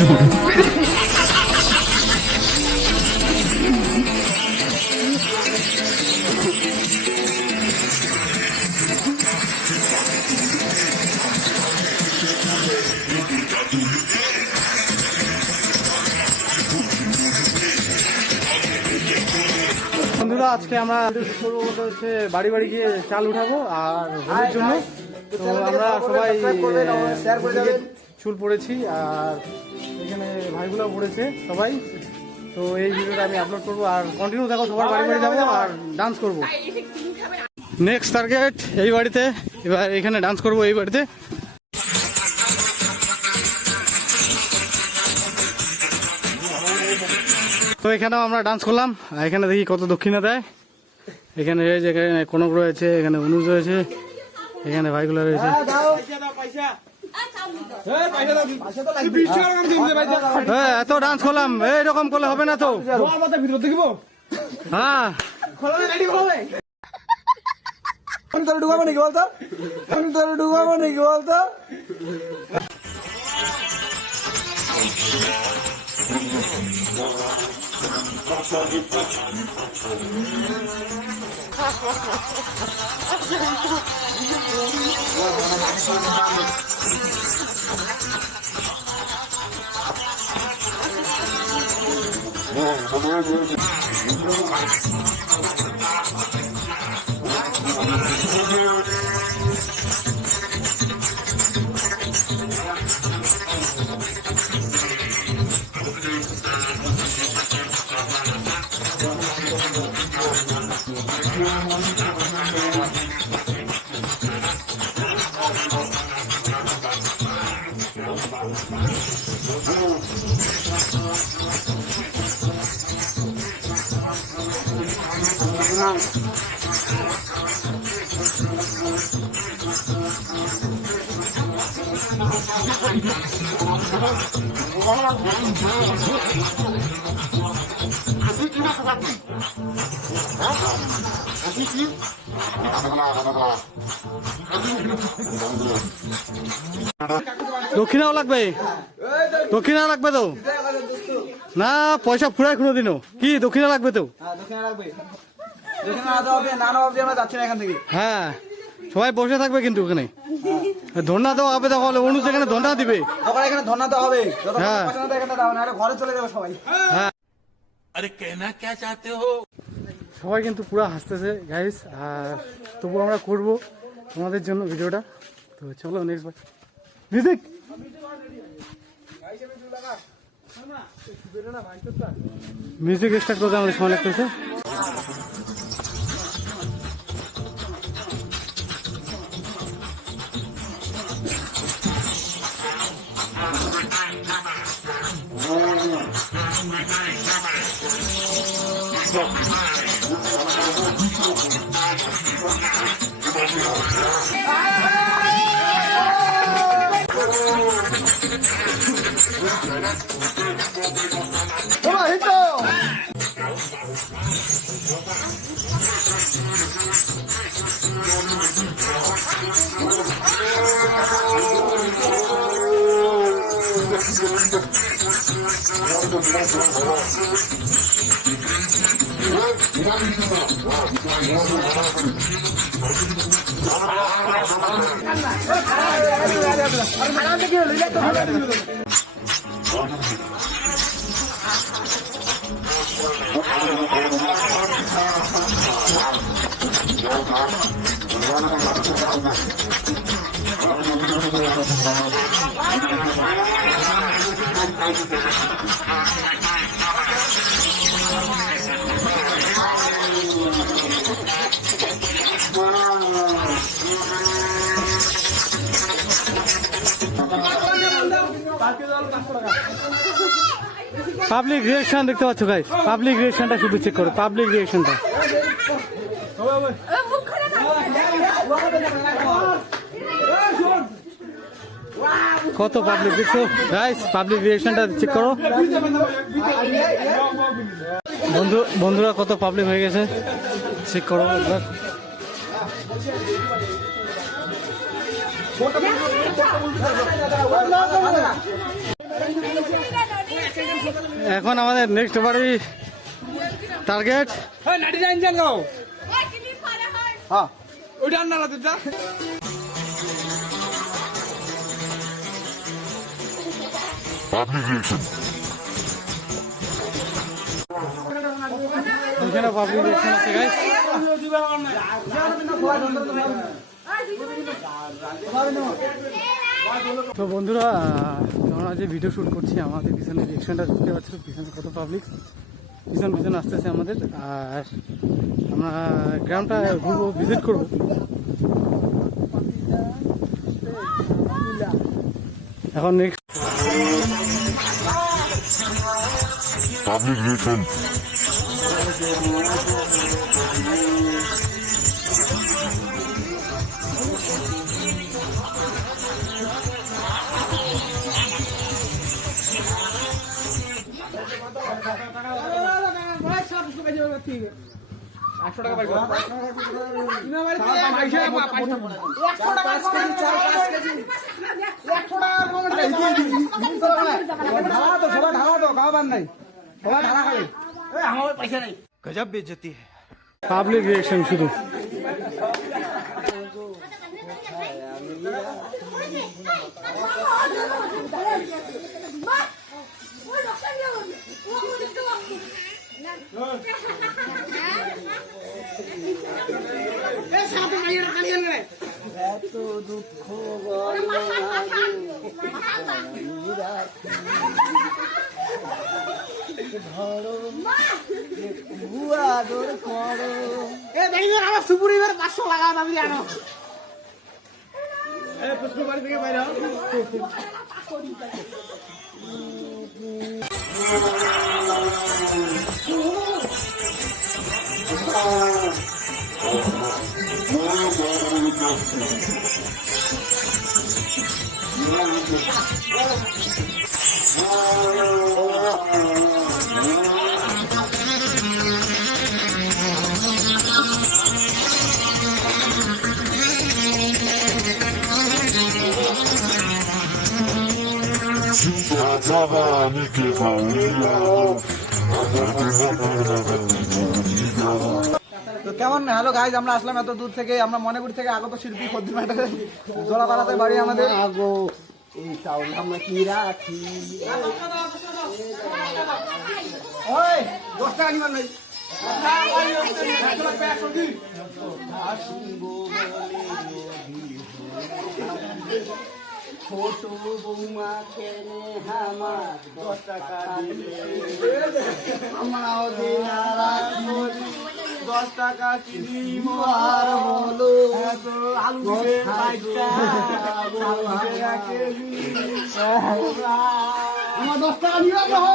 বন্ধুরা আজকে আমরা হচ্ছে বাড়ি বাড়ি গিয়ে চাল উঠাবো আর হোলির জন্য। তো আমরা সবাই চুল পড়েছি আর এখানে ভাইগুলো পড়েছে সবাই। তো এই ভিডিওটা আমি আপলোড করবো আর কন্টিনিউ দেখো, সবার বাড়ি বাড়ি যাবো আর ডান্স করবো। নেক্সট টার্গেট এই বাড়িতে, এবার এখানে ডান্স করবো এই বাড়িতে। তো এখানেও আমরা ডান্স করলাম আর এখানে দেখি কত দক্ষিণা দেয়। এখানে রয়েছে, এখানে কনক রয়েছে, এখানে অনুজ রয়েছে, এখানে ভাইগুলো রয়েছে। এত ডান্স করলাম, এইরকম করলে হবে না তো। হ্যাঁ ঢুকাবো নাকি বলতো, ঢুকাবো নাকি বলতো। দক্ষিণাও লাগবে, দক্ষিণা লাগবে তো না, পয়সা ফুরায় কোনো দিনও। কি দক্ষিণা লাগবে তো? হ্যাঁ সবাই বসে থাকবে কিন্তু ওখানে ধর্ণা দেওয়া হবে, তাহলে অনুজ এখানে ধর্ণা দিবে, এখানে ধর্ণা দেওয়া হবে। হ্যাঁ ঘরে চলে যাবে সবাই। হ্যাঁ আরে কেনা কে চাতে হো। সবাই কিন্তু পুরো হাসতেছে গাইস, আর তবু আমরা করবো তোমাদের জন্য ভিডিওটা। তো চলো নেক্সট ভাই মিউজিক। মিউজিক স্টার্ট করতে আমাদের সময় লাগতেছে। পাবলিক রিঅ্যাকশন দেখতে পাচ্ছ গাইস, পাবলিক রিঅ্যাকশনটা শুধু চেক করো, পাবলিক রিঅ্যাকশনটা। কত পাবলিক দেখছো গাইস, পাবলিক রিঅ্যাকশনটা চেক করো। বন্ধুরা কত পাবলিক হয়ে গেছে চেক করো একবার। এখন আমাদের নেক্সট বাড়ি টার্গেট। হ্যাঁ ওইটা না রাতেরটা এখানে পাবলিক রিঅ্যাকশন আছে গাইস। তো বন্ধুরা, আমরা যে ভিডিও শ্যুট করছি আমাদের পিছনে রিঅ্যাকশনটা দেখতে পাচ্ছি, পিছনে কত পাবলিক পিছন আসতেছে আমাদের। আর আমরা গ্রামটা ঘুরবো, ভিজিট করবো। এখন নেক্সট পাবলিক রিলেশন गजब बेइज्जती है। পাবলিক রিঅ্যাকশন শুধু। এত দুঃখ আদর করো আমার সুপুরি 500 লাগাও দাবি জানো পুষ্প বাড়ি থেকে বাইরে তো কেমন হ্যালো গাইজ, আমরা আসলাম এত দূর থেকে, আমরা মনেপুর থেকে আগত শিল্পী খদ্দি ম্যাটারে জোড়াপাড়াতে বাড়ি আমাদের। আগো এই চাউল আমরা কি রাখি ওই 10 টাকা নিবার নাই ছোট বৌমা কেনে আমার 10 টাকা দিলে আমরাও দিনা রাখবো 10 টাকা কিনিব আর বলো এত আলু বাইটা আমার 10 টাকা নিয়ে যাও।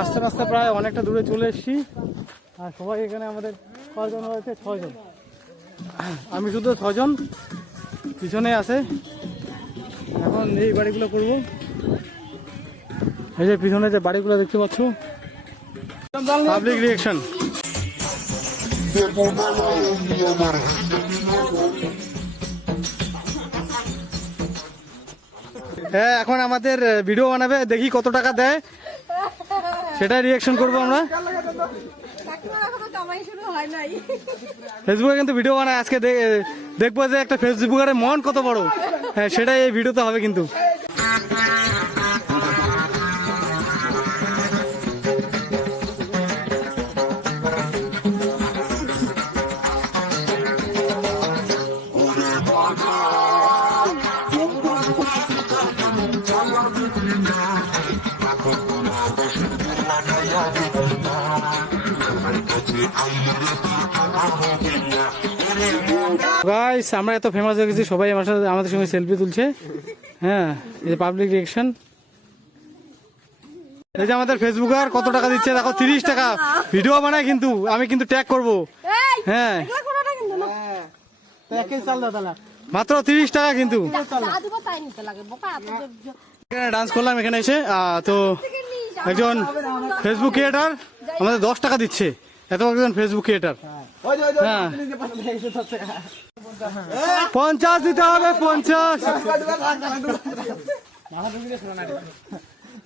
আস্তে আস্তে প্রায় অনেকটা দূরে চলে এসেছি। আর সবাই এখানে আমাদের কয়জন হয়েছে? 6 জন। আমি শুধু 6 জন, পিছনে আছে। এখন এই বাড়িগুলো করব। এই যে পিছনে যে বাড়িগুলো দেখতে পাচ্ছ, পাবলিক রিঅ্যাকশন। হ্যাঁ, এখন আমাদের ভিডিও বানাবে, দেখি কত টাকা দেয়, সেটাই রিঅ্যাকশন করবো আমরা। এখনো কামাই শুরু হয় নাই। ফেসবুকে কিন্তু ভিডিও বানায়, আজকে দেখবো যে একটা ফেসবুকের মন কত বড়। হ্যাঁ, সেটাই এই ভিডিওতে হবে কিন্তু। গাইস, আমরা এত ফেমাস হয়ে গেছি, সবাই আমাদের সঙ্গে সেলফি তুলছে। হ্যাঁ, এই যে পাবলিক রিঅ্যাকশন। এই যে আমাদের ফেসবুকার কত টাকা দিচ্ছে দেখো, 30 টাকা। ভিডিও বানায় কিন্তু, আমি কিন্তু ট্যাগ করবো। এই, হ্যাঁ, এগুলা কোনোটা কিন্তু না। এক কেজি চাল দাও তাহলে। মাত্র 30 টাকা কিন্তু। যা দিব তাই নিতে লাগে, বোকা এত এখানে ডান্স করলাম এখানে এসে, তো একজন ফেসবুক ক্রিয়েটার আমাদের 10 টাকা দিচ্ছে। এত একজন ফেসবুক ক্রিয়েটার। ওই যে, ওই যে, হ্যাঁ। ওই যে, পাশে লেগেছে 10 টাকা। 50 দিতে হবে, 50।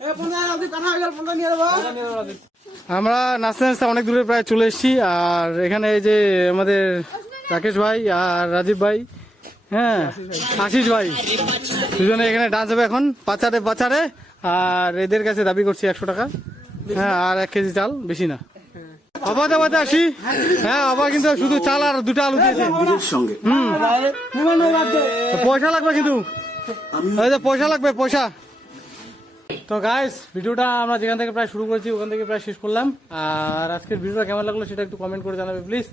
এ, 15 আপনি কথা হয়ে গেল, 15 নিয়ে দেবো। আমরা নাচতে নাচতে অনেক দূরে প্রায় চলে এসেছি। আর এখানে এই যে আমাদের রাকেশ ভাই আর রাজীব ভাই, হ্যাঁ, আশিস ভাই, দুজনে এখানে ডান্স হবে এখন পাচারে পাচারে। আর এদের কাছে দাবি করছি 100 টাকা। হ্যাঁ, আর 1 কেজি চাল, বেশি না। আবার আবার আসি। হ্যাঁ, আবার কিন্তু শুধু চাল আর 2টা আলু দিয়েছে। পয়সা লাগবে কিন্তু, এই যে পয়সা লাগবে, পয়সা। তো গাইস, ভিডিওটা আমরা যেখান থেকে প্রায় শুরু করেছি ওখান থেকে প্রায় শেষ করলাম। আর আজকের ভিডিওটা কেমন লাগলো সেটা একটু কমেন্ট করে জানাবে প্লিজ।